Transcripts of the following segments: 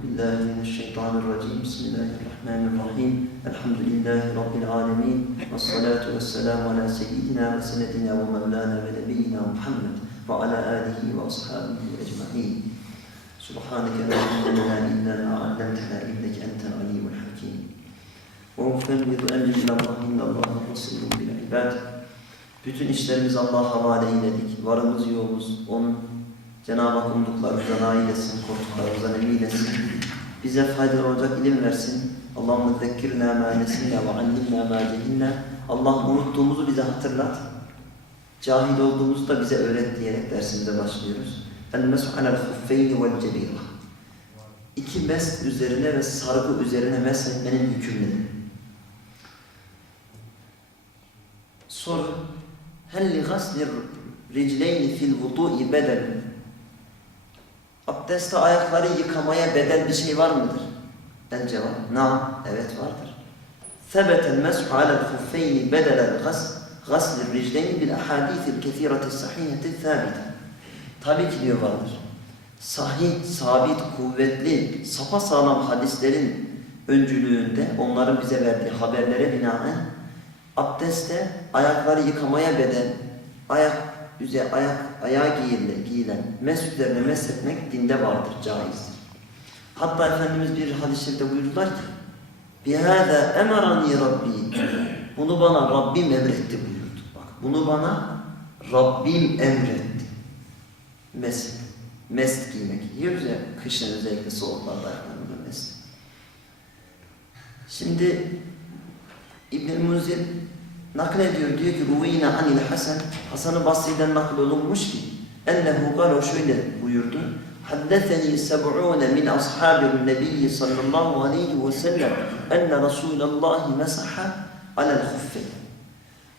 بالله من الشيطان الرجيم. بسم الله الرحمن الرحيم. الحمد لله رب العالمين. والصلاة والسلام على سيدنا وسندنا ومولانا ونبينا محمد وعلى آله وأصحابه أجمعين. سبحانك لا علم لنا إلا ما علمتنا إنك أنت العليم الحكيم. وأفوض أمري إلى الله إن الله بصير بالعباد. Bütün işlerimizi Allah'a havale eyledik. Varımız yoğumuz onun Cenab-ı Hak umduklarımızdan nail etsin, korktuklarımızdan emin etsin. Bize faydalı olacak ilim versin. Allahümme zekkirna ma nesinna ve allimna ma. Allah unuttuğumuzu bize hatırlat. Cahil olduğumuzu da bize öğret diyerek dersimize başlıyoruz. El mesu alel huffeyni vel cebira. İki mest üzerine ve sargı üzerine meshetmenin hükümleri. Soru. Hel li gasli ricleyni fil vudu'i bedel. Abdestte ayakları yıkamaya bedel bir şey var mıdır? El cevap. Na. Evet vardır. Alel huffeyni bedelel gas gasli ricleyni bil ahadithil kethireti sahiheti thabite. Tabii ki diyor vardır. Sahih, sabit, kuvvetli, sapasağlam hadislerin öncülüğünde onların bize verdiği haberlere binaen abdestte ayakları yıkamaya bedel, ayak üze ayak ayağa giyilen, giyilen mes üzerine meshetmek dinde vardır, caizdir. Hatta Efendimiz bir hadis-i şerifte buyurdular ki بِهَذَا اَمَرَنِي Rabbi Bunu bana Rabbim emretti buyurdu. Bak bunu bana Rabbim emretti. Mes, mest giymek. Giyiyoruz ya kışın özellikle soğuklarda ayaklarında mest. Şimdi İbn-i Munzir naklediyor diyor ki Ruvina anil Hasan Hasan-ı Basri'den naklolunmuş ki ennehu gal o şöyle buyurdu Haddeseni seb'une min ashabin nebiyyi sallallahu aleyhi ve sellem enne Resulallah mesaha alel huffeyn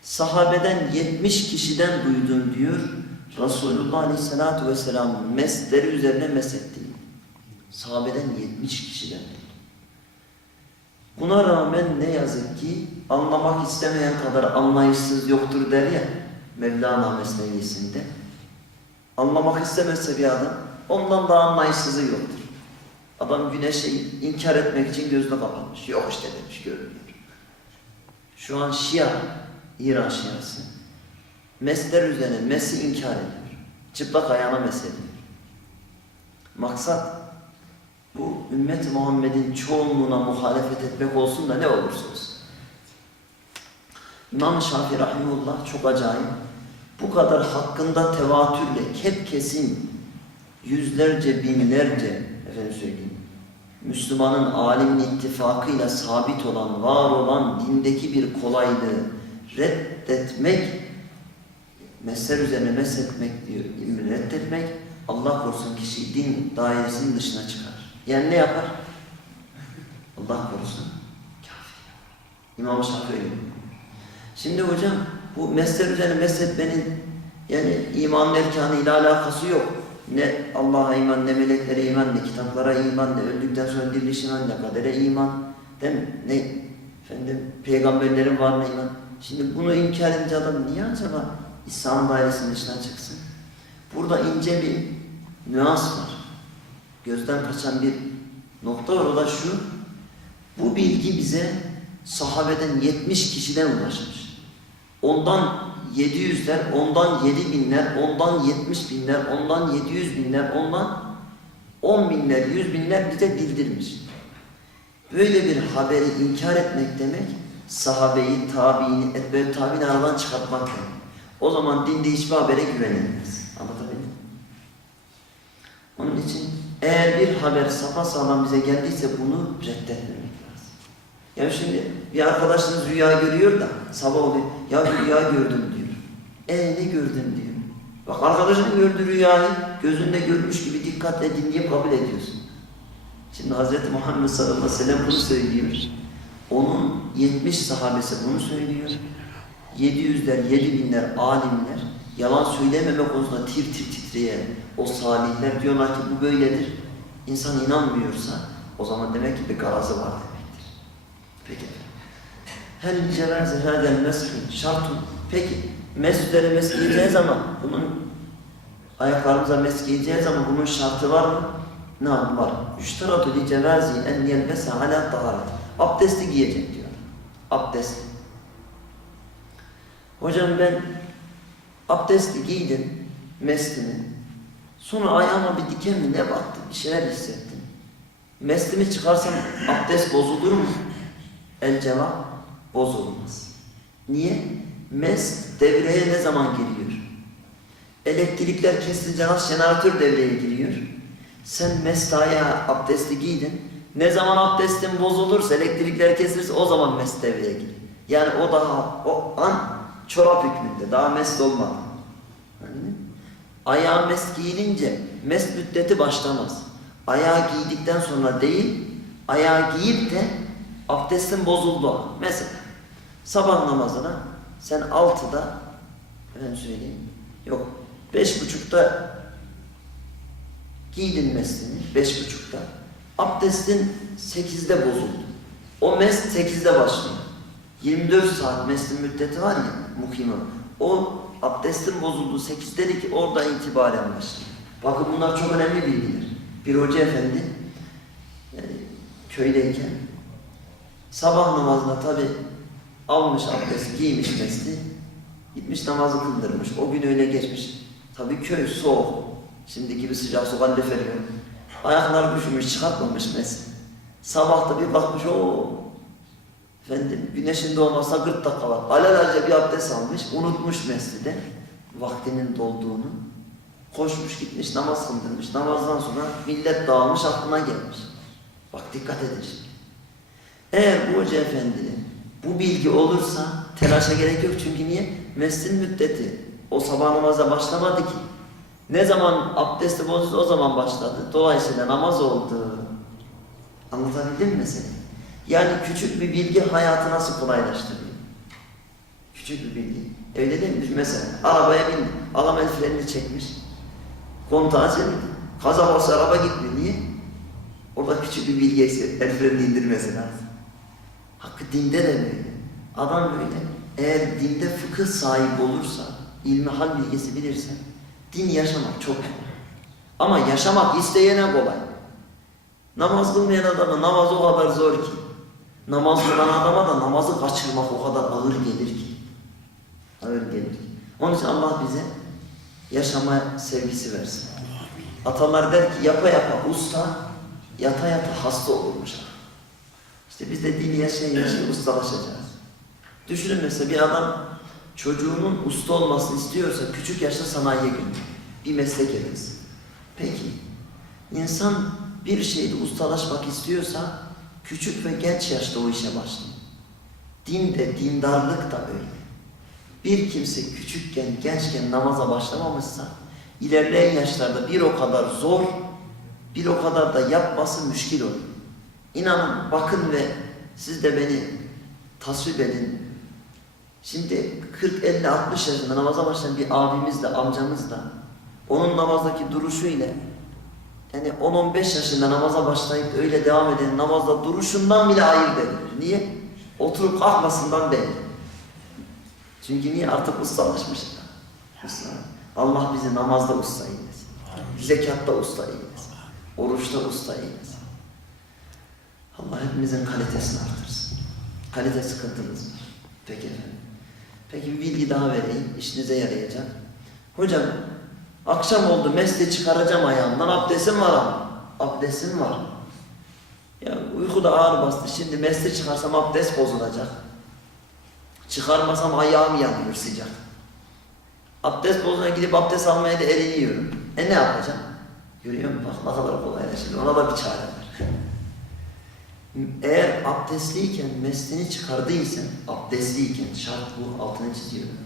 Sahabeden 70 kişiden duydum diyor Resulullah aleyhissalatu vesselamın mesleri üzerine mesetti. Sahabeden 70 kişiden. Buna rağmen ne yazık ki anlamak istemeyen kadar anlayışsız yoktur der ya Mevlana Mesnevisinde. Anlamak istemezse bir adam ondan daha anlayışsızı yoktur. Adam güneşi inkar etmek için gözünü kapatmış. Yok işte demiş görünüyor. Şu an Şia, İran Şiası mesler üzerine mesi inkar ediyor. Çıplak ayağına mesediyor. Maksat bu ümmet Muhammed'in çoğunluğuna muhalefet etmek olsun da ne olursa olsun. İmam Şafii Rahimullah çok acayip. Bu kadar hakkında tevatürle hep kesin yüzlerce binlerce efendim söyleyeyim Müslümanın alimin ittifakıyla sabit olan, var olan dindeki bir kolaylığı reddetmek mesler üzerine meshetmek diyor. Reddetmek Allah korusun kişiyi din dairesinin dışına çıkar. Yani ne yapar? Allah korusun. Kafir. İmam Şafii. Şimdi hocam bu mesler üzerine meshetmenin yani imanın erkanı ile alakası yok. Ne Allah'a iman, ne meleklere iman, ne kitaplara iman, ne öldükten sonra diriliş iman, ne kadere iman. Değil mi? Ne efendim peygamberlerin varlığına iman. Şimdi bunu inkar edince adam niye acaba İslam dairesinin dışına çıksın? Burada ince bir nüans var. Gözden kaçan bir nokta var. O da şu. Bu bilgi bize sahabeden 70 kişiden ulaşmış. Ondan 700'ler, ondan 7 binler, ondan 70 binler, ondan 700 binler, ondan 10 binler, 100 binler bize bildirmiş. Böyle bir haberi inkar etmek demek, sahabeyi, tabiini, etbel tabiini aradan çıkartmak demek. O zaman dinde hiçbir habere güvenilmez. Anlatabildim mi? Onun için eğer bir haber sapasağlam bize geldiyse bunu reddetmemek lazım. Yani şimdi bir arkadaşınız rüya görüyor da sabah oluyor. Ya rüya gördüm diyor. E ne gördün diyor. Bak arkadaşın gördüğü rüyayı gözünde görmüş gibi dikkatle dinleyip kabul ediyorsun. Şimdi Hz. Muhammed sallallahu aleyhi ve sellem bunu söylüyor. Onun 70 sahabesi bunu söylüyor. 700'ler, 7000'ler alimler yalan söylememe konusunda tir tir titreyen o salihler diyorlar ki bu böyledir. İnsan inanmıyorsa o zaman demek ki bir garazı var demektir. Peki. Hel cevaze hadel meshin şartun. Peki mes üzere mes giyeceği zaman bunun ayaklarımıza mes giyeceği zaman bunun şartı var mı? Nam var.Üşteratu li cevazi en yelbese ala taharet. Abdesti giyecek diyor. Abdest. Hocam ben abdesti giydim, mestimi. Sonra ayağıma bir diken mi ne battı, bir şeyler hissettim. Meslimi çıkarsam abdest bozulur mu? El cevap bozulmaz. Niye? Mest devreye ne zaman giriyor? Elektrikler kesilince nasıl jeneratör devreye giriyor? Sen mestaya abdesti giydin. Ne zaman abdestin bozulursa, elektrikler kesilirse o zaman mest devreye giriyor. Yani o daha, o an çorap hükmünde, daha mest olmadı. Ayağa mest giyilince mest müddeti başlamaz. Ayağı giydikten sonra değil, ayağı giyip de abdestin bozulduğu an. Mesela sabah namazına sen altıda ben söyleyeyim yok beş buçukta giydin meslini beş buçukta abdestin sekizde bozuldu. O mest sekizde başlıyor. 24 saat meslin müddeti var ya muhime. O abdestin bozulduğu sekizdelik orada itibaren başlıyor. Bakın bunlar çok önemli bilgiler. Bir hoca efendi e, köydeyken sabah namazına tabi almış abdest, giymiş mesli, gitmiş namazı kıldırmış. O gün öyle geçmiş. Tabi köy soğuk. Şimdi gibi sıcak kalorifer yok. Ayaklar üşümüş, çıkartmamış mesli. Sabah da bir bakmış o Efendim güneşin doğmasa 40 dakika var. Alelacele bir abdest almış, unutmuş mescide vaktinin dolduğunu. Koşmuş gitmiş namaz kıldırmış. Namazdan sonra millet dağılmış aklına gelmiş. Bak dikkat edin şimdi. Eğer bu hoca efendinin bu bilgi olursa telaşa gerek yok çünkü niye? Mescid müddeti o sabah namaza başlamadı ki. Ne zaman abdesti bozuldu o zaman başladı. Dolayısıyla namaz oldu. Anlatabildim mi meseleyi? Yani küçük bir bilgi hayatı nasıl kolaylaştırıyor? Küçük bir bilgi. Öyle değil mi? Mesela arabaya bindi. Adam el frenini çekmiş. Kontağı çekti. Kaza olsa araba gitmiyor. Niye? Orada küçük bir bilgi eksik. El frenini indirmesi lazım. Hakkı dinde de böyle. Adam böyle. Eğer dinde fıkıh sahibi olursa, ilmi hal bilgisi bilirse, din yaşamak çok kolay. Ama yaşamak isteyene kolay. Namaz kılmayan adama namaz o kadar zor ki. Namaz kılan adama da namazı kaçırmak o kadar ağır gelir ki. Ağır gelir. Onun için Allah bize yaşama sevgisi versin. Atalar der ki yapa yapa usta, yata yata hasta olurmuş. İşte biz de dini yaşaya yaşaya ustalaşacağız. Düşünün mesela bir adam çocuğunun usta olmasını istiyorsa küçük yaşta sanayiye gönderiyor. Bir meslek edinsin. Peki insan bir şeyde ustalaşmak istiyorsa küçük ve genç yaşta o işe başlıyor. Din de dindarlık da öyle. Bir kimse küçükken, gençken namaza başlamamışsa ilerleyen yaşlarda bir o kadar zor, bir o kadar da yapması müşkil olur. İnanın bakın ve siz de beni tasvip edin. Şimdi 40, 50, 60 yaşında namaza başlayan bir abimiz de amcamız da onun namazdaki duruşu ile yani 10-15 yaşında namaza başlayıp öyle devam eden namazda duruşundan bile ayırt edilir. Niye? Oturup kalkmasından belli. Çünkü niye? Artık ustalaşmışlar. Usta. Allah bizi namazda usta eylesin. Zekatta usta eylesin. Oruçta usta eylesin. Allah hepimizin kalitesini artırsın. Kalite sıkıntımız var. Peki efendim. Peki bir bilgi daha vereyim. İşinize yarayacak. Hocam akşam oldu mesle çıkaracağım ayağımdan. Abdestim var ama. Abdestim var. Ya uyku da ağır bastı. Şimdi mesle çıkarsam abdest bozulacak. Çıkarmasam ayağım yanıyor sıcak. Abdest bozulana gidip abdest almaya da eriniyorum. E ne yapacağım? Görüyor musun? Bak ne kadar kolaylaşır. Ona da bir çare var. Eğer abdestliyken meslini çıkardıysan, abdestliyken şart bu altını çiziyorum.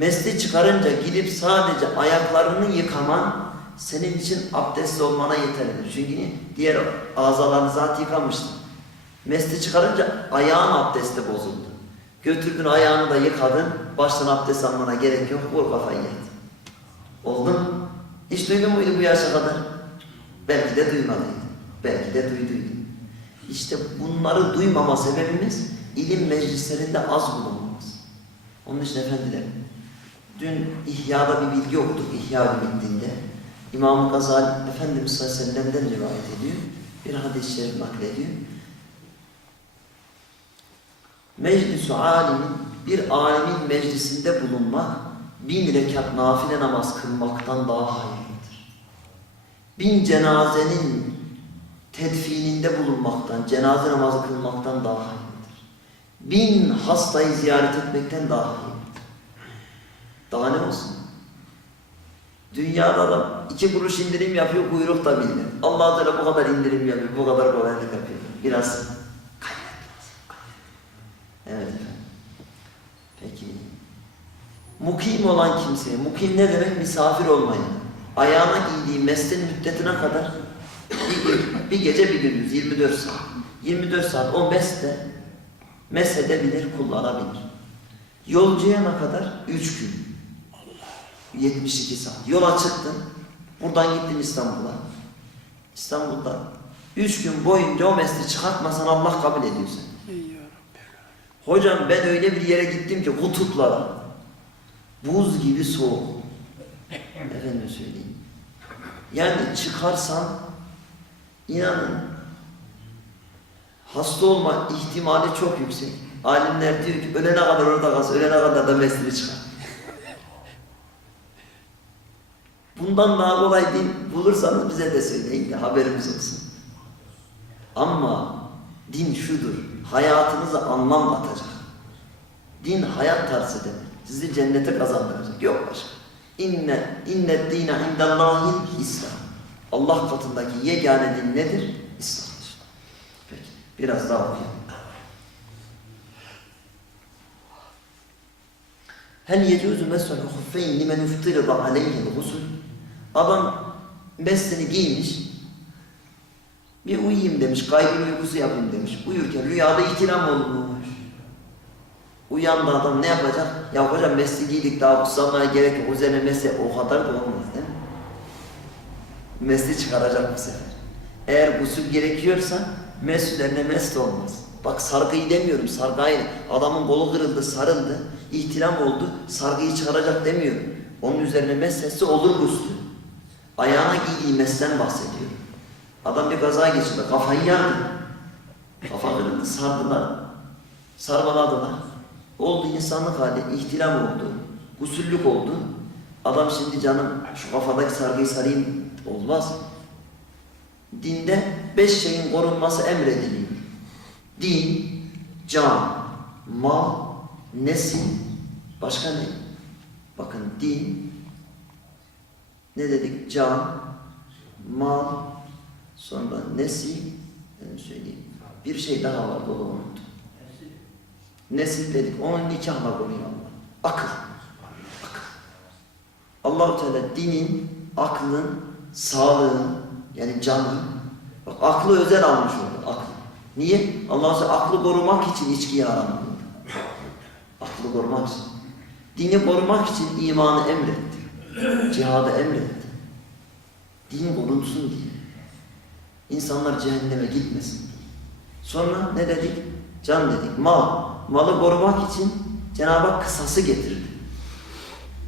Mesli çıkarınca gidip sadece ayaklarını yıkaman senin için abdestli olmana yeterlidir. Çünkü diğer azalarını zaten yıkamıştın. Mesli çıkarınca ayağın abdesti bozuldu. Götürdün ayağını da yıkadın, baştan abdest almana gerek yok, vur kafayı yat. Oldu? Hiç duydun muydu bu yaşa kadar? Belki de duymadıydın. Belki de duyduydun. İşte bunları duymama sebebimiz ilim meclislerinde az bulunmamız. Onun için efendilerim, dün İhya'da bir bilgi okuduk İhya Ümiddin'de. İmam Gazali Efendimiz sallallahu rivayet ediyor. Bir hadis-i şerif naklediyor. Meclis-i alimin, bir alimin meclisinde bulunmak, bin rekat nafile namaz kılmaktan daha hayırlıdır. Bin cenazenin tedfininde bulunmaktan, cenaze namazı kılmaktan daha hayırlıdır. Bin hastayı ziyaret etmekten daha hayırlıdır. Daha ne olsun? Dünyada adam iki kuruş indirim yapıyor, kuyruk da bilmiyor. Allah Teala bu kadar indirim yapıyor, bu kadar kolaylık yapıyor. Biraz gayret lazım. Evet efendim. Peki. Mukim olan kimseye, mukim ne demek? Misafir olmayan. Ayağına giydiği mesleğin müddetine kadar bir gece bir gündüz 24 saat. 24 saat o mesle mesedebilir, kullanabilir. Yolcuya ne kadar? 3 gün. 72 saat. Yola çıktın. Buradan gittin İstanbul'a. İstanbul'da 3 gün boyunca o mesleği çıkartmasan Allah kabul ediyor seni. Hocam ben öyle bir yere gittim ki kutuplara. Buz gibi soğuk. Efendim söyleyeyim. Yani çıkarsan inanın hasta olma ihtimali çok yüksek. Alimler diyor ki ölene kadar orada kalsın, ölene kadar da mesleği çıkar. Bundan daha kolay din bulursanız bize de söyleyin de haberimiz olsun. Ama din şudur, hayatınıza anlam katacak. Din hayat tarzı demek. Sizi cennete kazandıracak. Yok başka. İnne, inne dine indallahil İslam. Allah katındaki yegane din nedir? İslam'dır. Peki, biraz daha okuyalım. Hel yecuzu mes'ul huffeyn limen uftirida aleyhil gusul. Adam meslini giymiş, bir uyuyayım demiş, kaygı uykusu yapayım demiş. Uyurken rüyada ihtilam olmuş. Uyandı adam ne yapacak? Ya hocam mesleği giydik daha kusalmaya gerek yok. Üzerine mesle o kadar da olmaz değil mi? Mesleği çıkaracak bu sefer. Eğer gusül gerekiyorsa meslerine mesle olmaz. Bak sargıyı demiyorum, sargı ayrı. Adamın kolu kırıldı, sarıldı, ihtilam oldu, sargıyı çıkaracak demiyorum. Onun üzerine meslesi olur guslü. Ayağına giydiği meslen bahsediyorum. Adam bir kaza geçirdi, kafayı yardı. Kafa kırıldı, sardılar. Sarmaladılar. Oldu insanlık hali, ihtilam oldu. Gusüllük oldu. Adam şimdi canım şu kafadaki sargıyı sarayım olmaz. Dinde beş şeyin korunması emrediliyor. Din, can, mal, nesil, başka ne? Bakın din, ne dedik? Can, mal, sonra nesil, benim söyleyeyim. Bir şey daha vardı o da unuttum. Nesil dedik, onun nikahla koruyor Allah. Akıl. Akıl. allah Teala dinin, aklın, sağlığın, yani canın, bak aklı özel almış orada, aklı. Niye? Allah Teala aklı korumak için içkiyi haram. Aklı korumak için. Dini korumak için imanı emretti. Cihadı emretti. Din korunsun diye. İnsanlar cehenneme gitmesin diye. Sonra ne dedik? Can dedik. Mal. Malı korumak için Cenab-ı Hak kısası getirdi.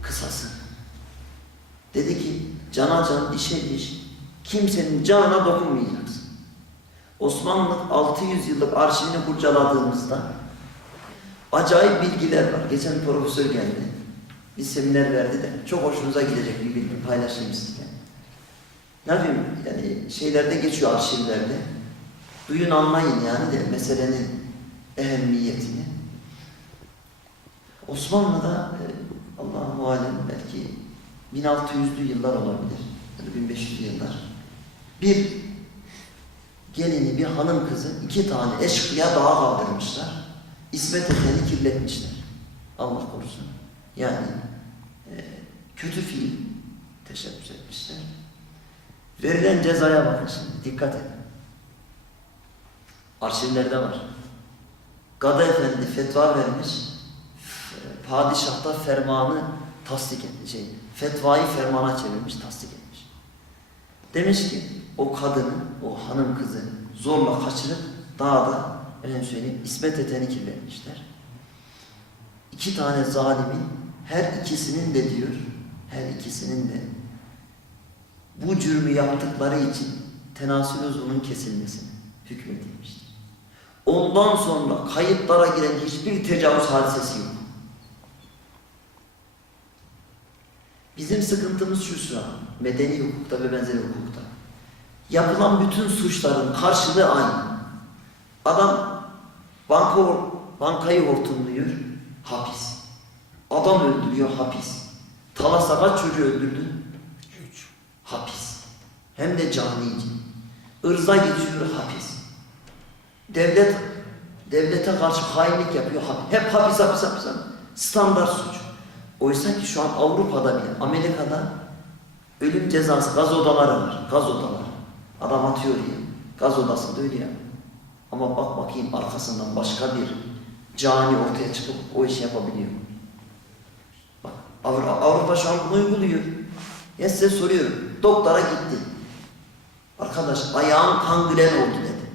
Kısası. Dedi ki cana can, dişe diş. Kimsenin canına dokunmayacaksın. Osmanlı 600 yıllık arşivini kurcaladığımızda acayip bilgiler var. Geçen profesör geldi. Bir seminer verdi de çok hoşunuza gidecek bir bilgi paylaşayım sizinle. Ne yapayım yani şeylerde geçiyor arşivlerde. Duyun anlayın yani de meselenin ehemmiyetini. Osmanlı'da e, Allah'ım alem belki 1600'lü yıllar olabilir. Ya da 1500'lü yıllar. Bir gelini, bir hanım kızı iki tane eşkıya dağa kaldırmışlar. İsmet Efendi kirletmişler. Allah korusun. Yani e, kötü fiil teşebbüs etmişler. Verilen cezaya bakın şimdi. Dikkat edin. Arşivlerde var. Gada Efendi fetva vermiş. f- Padişah da fermanı tasdik etmiş. Şey, fetvayı fermana çevirmiş, tasdik etmiş. Demiş ki o kadını, o hanım kızı zorla kaçırıp dağda efendim söyleyeyim İsmet Eten'i kirletmişler. İki tane zalimin her ikisinin de diyor, her ikisinin de bu cürmü yaptıkları için tenasül uzvunun kesilmesine hükmedilmiştir. Ondan sonra kayıtlara giren hiçbir tecavüz hadisesi yok. Bizim sıkıntımız şu an, medeni hukukta ve benzeri hukukta. Yapılan bütün suçların karşılığı aynı. Adam banka, bankayı hortumluyor, hapis. Adam öldürüyor, hapis. Talasa kaç çocuğu öldürdü? Üç. Hapis. Hem de canice. Irza geçiyor, hapis. Devlet devlete karşı hainlik yapıyor, hapis. Hep hapis, hapis, hapis. Standart suç. Oysa ki şu an Avrupa'da bile, Amerika'da ölüm cezası, gaz odaları var. Gaz odaları. Adam atıyor ya. Gaz odasında ölüyor. Ama bak bakayım arkasından başka bir cani ortaya çıkıp o işi yapabiliyor. Avrupa, Avrupa şu an bunu uyguluyor. Ya size soruyorum. Doktora gitti. Arkadaş ayağım kangren oldu dedi.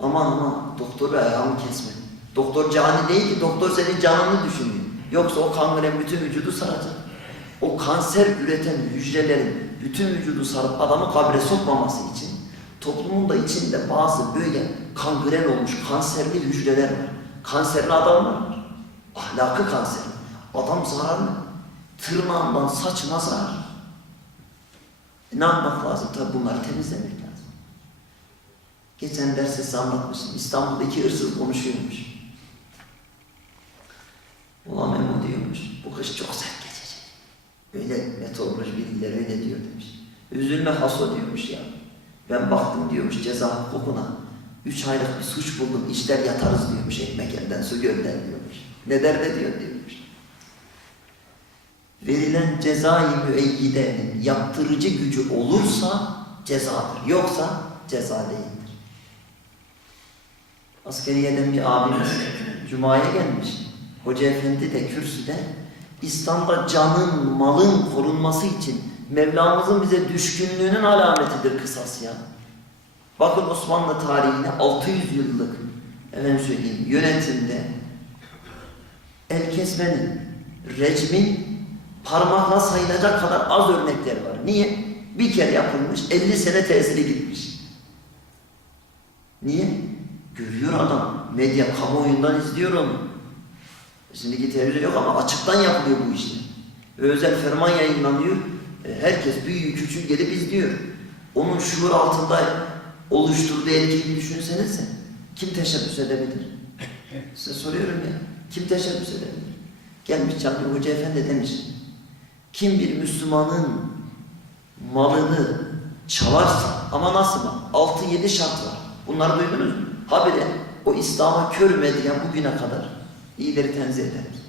Aman aman doktor ayağımı kesme. Doktor cani değil ki doktor senin canını düşünüyor. Yoksa o kangren bütün vücudu saracak. O kanser üreten hücrelerin bütün vücudu sarıp adamı kabre sokmaması için toplumun da içinde bazı böyle kangren olmuş kanserli hücreler var. Kanserli adamlar var. Ahlakı kanser. Adam zararlı. Tırnağından saçına zarar. E ne yapmak lazım? Tabi bunları temizlemek lazım. Geçen derste size anlatmıştım. İstanbul'da hırsız konuşuyormuş. Ulan Memo diyormuş. Bu kış çok sert geçecek. Öyle meteoroloji bilgileri öyle diyor demiş. Üzülme haso diyormuş ya. Ben baktım diyormuş ceza hukukuna. Üç aylık bir suç buldum. işler yatarız diyormuş. Ekmek elden su gölden diyormuş. Ne derde diyor diyormuş. Verilen cezayı müeyyidenin yaptırıcı gücü olursa cezadır. Yoksa ceza değildir. Askeriyeden bir abimiz Cuma'ya gelmiş. Hoca efendi de kürsüde İslam'da canın, malın korunması için Mevlamızın bize düşkünlüğünün alametidir kısas ya. Bakın Osmanlı tarihine 600 yıllık efendim söyleyeyim yönetimde el kesmenin, recmin parmakla sayılacak kadar az örnekler var. Niye? Bir kere yapılmış, 50 sene tesiri gitmiş. Niye? Görüyor adam. Medya kamuoyundan izliyor onu. Şimdiki televizyon yok ama açıktan yapılıyor bu işler. Özel ferman yayınlanıyor. E, Herkes büyüğü küçüğü gelip izliyor. Onun şuur altında oluşturduğu etkiyi düşünsenize. Kim teşebbüs edebilir? Size soruyorum ya. Kim teşebbüs edebilir? Gelmiş Cami Hoca Efendi demiş. Kim bir Müslümanın malını çalarsa ama nasıl bak? 6-7 şart var. Bunları duydunuz mu? Habire o İslam'a kör medya bugüne kadar iyileri tenzih ederiz.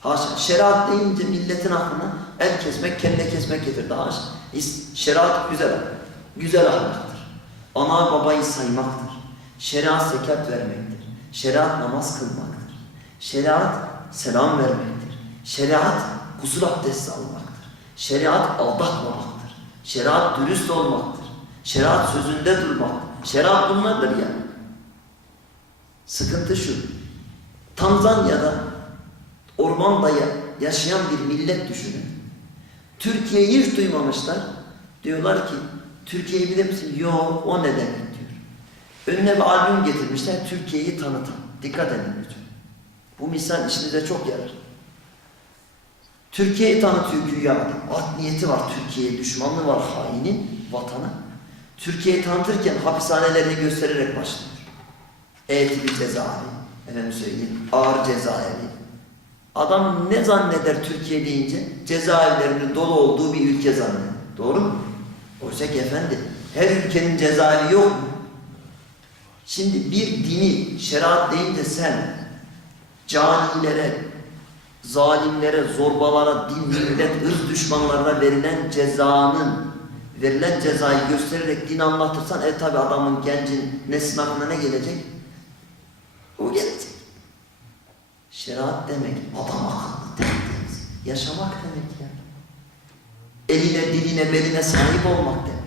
Haşa. Şeriat deyince milletin aklına el kesmek, kelle kesmek getirdi. Haşa. Şeriat güzel. Güzel ahlaktır. Ana babayı saymaktır. Şeriat zekat vermektir. Şeriat namaz kılmaktır. Şeriat selam vermektir. Şeriat gusül abdesti almaktır. Şeriat aldatmamaktır. Şeriat dürüst olmaktır. Şeriat sözünde durmaktır. Şeriat bunlardır ya. Sıkıntı şu. Tanzanya'da ormanda ya- yaşayan bir millet düşünün. Türkiye'yi hiç duymamışlar. Diyorlar ki Türkiye'yi bilir misin? Yok o ne demek diyor. Önüne bir albüm getirmişler Türkiye'yi tanıtan. Dikkat edin lütfen. Bu misal işinize çok yarar. Türkiye'yi tanıtıyor güya. Art niyeti var Türkiye'ye, düşmanlığı var hainin, vatana. Türkiye'yi tanıtırken hapishanelerini göstererek başlıyor. Eğitim cezaevi, efendim söyleyeyim, ağır cezaevi. Adam ne zanneder Türkiye deyince? Cezaevlerinin dolu olduğu bir ülke zanneder. Doğru mu? Oysa ki efendi, her ülkenin cezaevi yok mu? Şimdi bir dini, şeriat deyince sen canilere, zalimlere, zorbalara, din, millet, ırz düşmanlarına verilen cezanın, verilen cezayı göstererek din anlatırsan e tabi adamın, gencin, neslin aklına ne gelecek? O gelecek. Şeriat demek adam akıllı tertemiz. Yaşamak demek ya. Eline, diline, beline sahip olmak demek.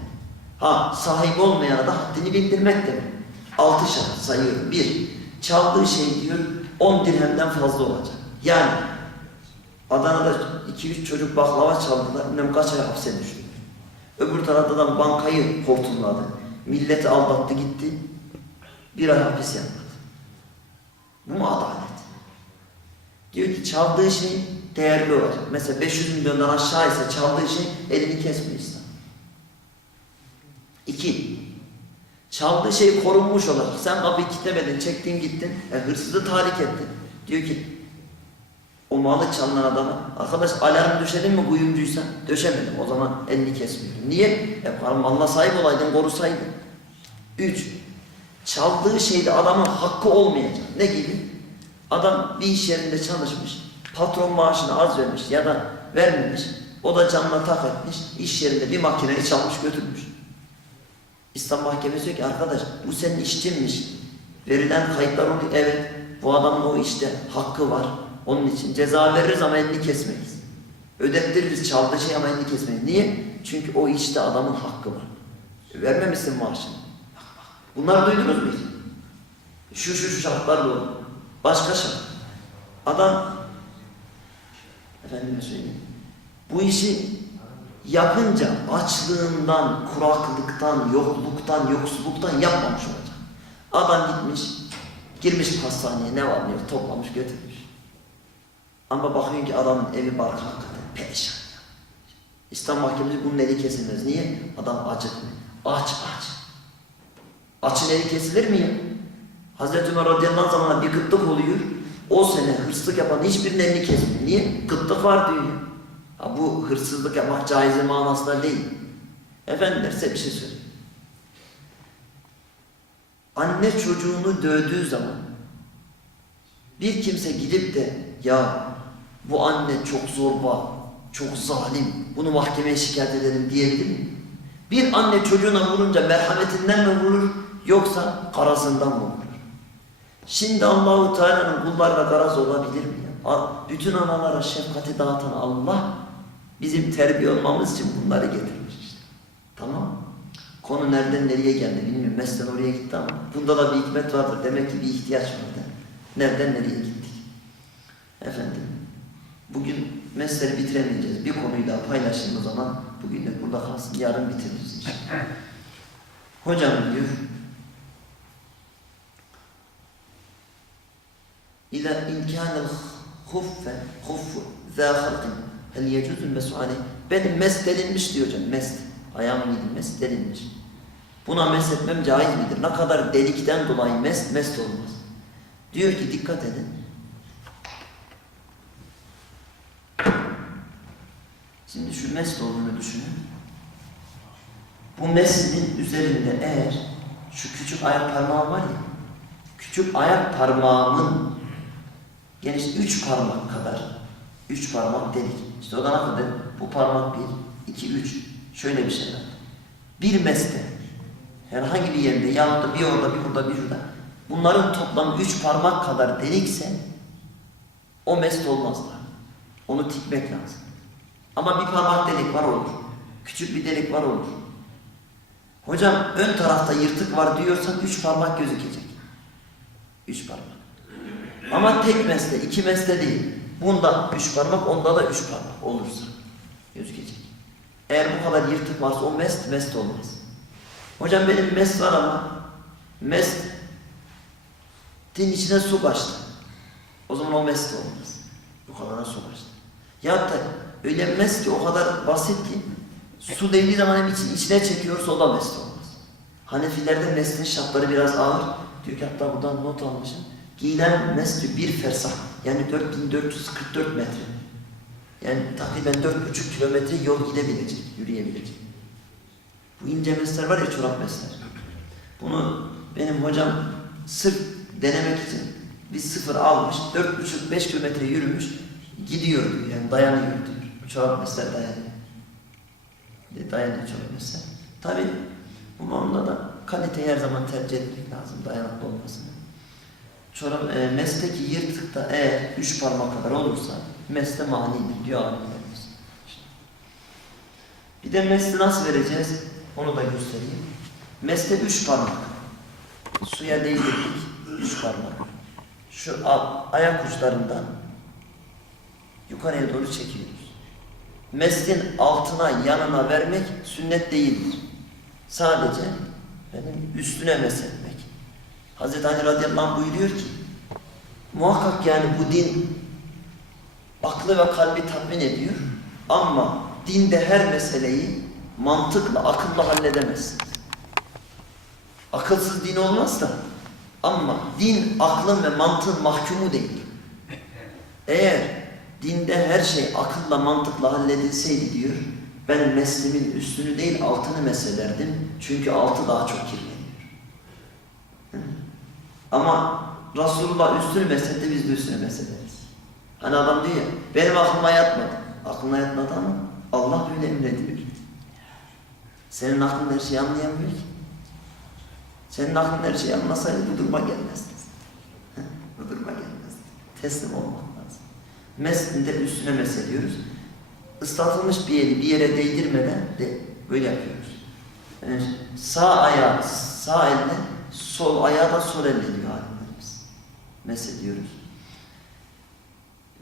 Ha sahip olmayana da haddini bildirmek demek. Altı şart sayıyorum. Bir, çaldığı şey diyor 10 dirhemden fazla olacak. Yani Adana'da iki üç çocuk baklava çaldılar. Bilmem kaç ay hapse düştü. Öbür tarafta da bankayı hortumladı. Milleti aldattı gitti. Bir ay hapis yapmadı. Bu mu adalet? Diyor ki çaldığı şey değerli olacak. Mesela 500 milyondan aşağı ise çaldığı şey elini kesmiyor İslam. İki, çaldığı şey korunmuş olacak. Sen kapıyı kilitlemedin, çektin gittin, e, hırsızı tahrik ettin. Diyor ki o malı çalınan adama arkadaş alarm düşedin mi kuyumcuysa döşemedim o zaman elini kesmiyorum. Niye? E malına sahip olaydın korusaydın. Üç, çaldığı şeyde adamın hakkı olmayacak. Ne gibi? Adam bir iş yerinde çalışmış, patron maaşını az vermiş ya da vermemiş, o da canına tak etmiş, iş yerinde bir makineyi çalmış götürmüş. İslam Mahkemesi diyor ki arkadaş bu senin işçinmiş, verilen kayıtlar oluyor, evet bu adamın o işte hakkı var, onun için ceza veririz ama elini kesmeyiz. Ödettiririz çaldığı şey ama elini kesmeyiz. Niye? Çünkü o işte adamın hakkı var. E, vermemişsin maaşını. Bunlar duydunuz mu? Şu şu şu şartlar doğru. Başka şart. Adam efendime söyleyeyim. Bu işi yapınca açlığından, kuraklıktan, yokluktan, yoksulluktan yapmamış olacak. Adam gitmiş, girmiş pastaneye ne var yok toplamış götürmüş. Ama bakıyorsun ki adamın evi barkı hakikaten perişan. İslam mahkemesi bunun eli kesilmez. Niye? Adam acıkmıyor. Aç aç. Açın eli kesilir mi ya? Hazreti Ömer radıyallahu zamanında bir kıtlık oluyor. O sene hırsızlık yapan hiçbirinin elini kesmiyor. Niye? Kıtlık var diyor. Ha, bu hırsızlık yapmak caizi manasında değil. Efendim size bir şey söyleyeyim. Anne çocuğunu dövdüğü zaman bir kimse gidip de ya bu anne çok zorba, çok zalim, bunu mahkemeye şikayet edelim diyebilir mi? Bir anne çocuğuna vurunca merhametinden mi vurur yoksa karazından mı vurur? Şimdi Allahu Teala'nın kullarla garaz olabilir mi? Bütün analara şefkati dağıtan Allah bizim terbiye olmamız için bunları getirmiş işte. Tamam? Konu nereden nereye geldi bilmiyorum. Meslen oraya gitti ama bunda da bir hikmet vardır. Demek ki bir ihtiyaç vardı. Nereden nereye gittik? Efendim, bugün mesleği bitiremeyeceğiz. Bir konuyu daha paylaşayım o zaman. Bugünlük burada kalsın. Yarın bitiririz inşallah. Hocam diyor, İza imkanel huffe huffu zâ halkın hel yecuzul mesu aleyh. Benim mes delinmiş diyor hocam. Mes. Ayağımın yedi mes delinmiş. Buna mes etmem caiz midir? Ne kadar delikten dolayı mes, mes olmaz. Diyor ki dikkat edin. Şimdi şu mest olduğunu düşünün. Bu meslin üzerinde eğer şu küçük ayak parmağı var ya, küçük ayak parmağımın geniş üç parmak kadar, üç parmak delik. İşte o da ne kadar? Bu parmak bir, iki, üç. Şöyle bir şey var. Bir meste, herhangi bir yerinde, yahut da bir orada, bir burada, bir şurada. Bunların toplamı üç parmak kadar delikse, o mest olmazlar. Onu tikmek lazım. Ama bir parmak delik var olur. Küçük bir delik var olur. Hocam ön tarafta yırtık var diyorsan üç parmak gözükecek. Üç parmak. Ama tek mesle, iki mesle değil. Bunda üç parmak, onda da üç parmak olursa gözükecek. Eğer bu kadar yırtık varsa o mest, mest olmaz. Hocam benim mest var ama mest din içine su kaçtı. O zaman o mest olmaz. Bu kadarına su kaçtı. Ya da öyle mest ki o kadar basit ki su değdiği zaman hem için, içine çekiyorsa o da mest olmaz. Hanefilerde mestin şartları biraz ağır. Diyor ki hatta buradan not almışım. Giyilen mest diyor bir fersah yani 4444 metre. Yani takriben 4,5 kilometre yol gidebilecek, yürüyebilecek. Bu ince mesler var ya çorap mesler. Bunu benim hocam sırf denemek için bir sıfır almış, 4,5-5 kilometre yürümüş, gidiyor diyor yani dayanıyor diyor. Çorap mesler dayanıyor. Dayanıyor çorap mesler. Tabi bu konuda da kalite her zaman tercih etmek lazım dayanıklı olmasını. Çorap, e, mesteki yırtık da eğer üç parmak kadar olursa meste manidir diyor alimlerimiz. İşte. Bir de mesti nasıl vereceğiz? Onu da göstereyim. Meste üç parmak. Suya değdirdik. Üç parmak. Şu ayak uçlarından yukarıya doğru çekiyoruz. Meslin altına yanına vermek sünnet değildir. Sadece efendim, üstüne mesletmek. Hazreti Ali radıyallahu buyuruyor ki muhakkak yani bu din aklı ve kalbi tatmin ediyor ama dinde her meseleyi mantıkla, akılla halledemezsiniz. Akılsız din olmaz da ama din aklın ve mantığın mahkumu değil. Eğer dinde her şey akılla mantıkla halledilseydi diyor, ben mesleğimin üstünü değil altını meselerdim. Çünkü altı daha çok kirleniyor. Ama Resulullah üstünü mesletti, biz de üstünü meseleriz. Hani adam diyor ya, benim aklıma yatmadı. Aklına yatmadı ama Allah böyle emrediyor. Senin aklın her şeyi anlayamıyor ki. Senin aklın her şeyi anlasaydı bu duruma gelmezdin. Hı? bu duruma gelmezdin. Teslim olmak lazım. Meslinde üstüne meseliyoruz. Islatılmış bir eli bir yere değdirmeden de böyle yapıyoruz. Yani sağ ayağı sağ elle, sol ayağı da sol elle diyor alimlerimiz. Mesediyoruz.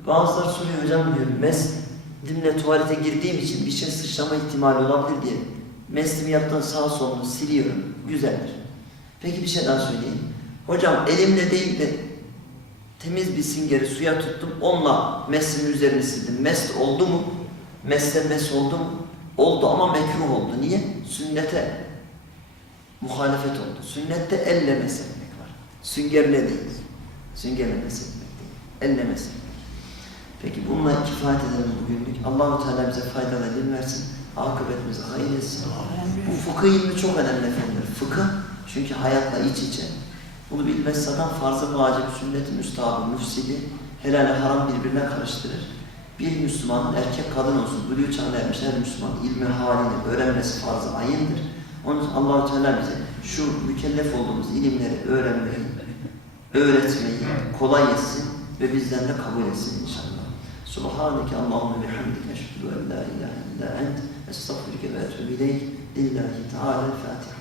Bazıları soruyor hocam diyor, meslimle tuvalete girdiğim için bir şey sıçrama ihtimali olabilir diye meslimi yaptığın sağ solunu siliyorum. Güzeldir. Peki bir şey daha söyleyeyim. Hocam elimle değil de temiz bir singeri suya tuttum. Onunla meslimin üzerini sildim. Mest oldu mu? Mesle mes oldu mu? Oldu ama mekruh oldu. Niye? Sünnete muhalefet oldu. Sünnette elle mesletmek var. Süngerle değil. Süngerle mesletmek değil. Elle mesletmek. Peki bununla kifayet edelim bugünlük. Allahu Teala bize faydalı ilim versin. Akıbetimizi hayır etsin. Bu fıkıh ilmi çok önemli efendim. Fıkıh çünkü hayatla iç içe. Bunu bilmezse adam farzı vacip, sünnet-i müstahabı, müfsidi, helal haram birbirine karıştırır. Bir Müslümanın erkek kadın olsun, buluğ çağına ermiş her Müslüman ilmi halini öğrenmesi farzı ayındır. Onun için allah Teala bize şu mükellef olduğumuz ilimleri öğrenmeyi, öğretmeyi kolay etsin ve bizden de kabul etsin inşallah. Subhaneke Allahümme bihamdike eşhedü en la ilahe illa ent estağfirüke ve etûbü ileyk. Lillahi Teala Fatiha.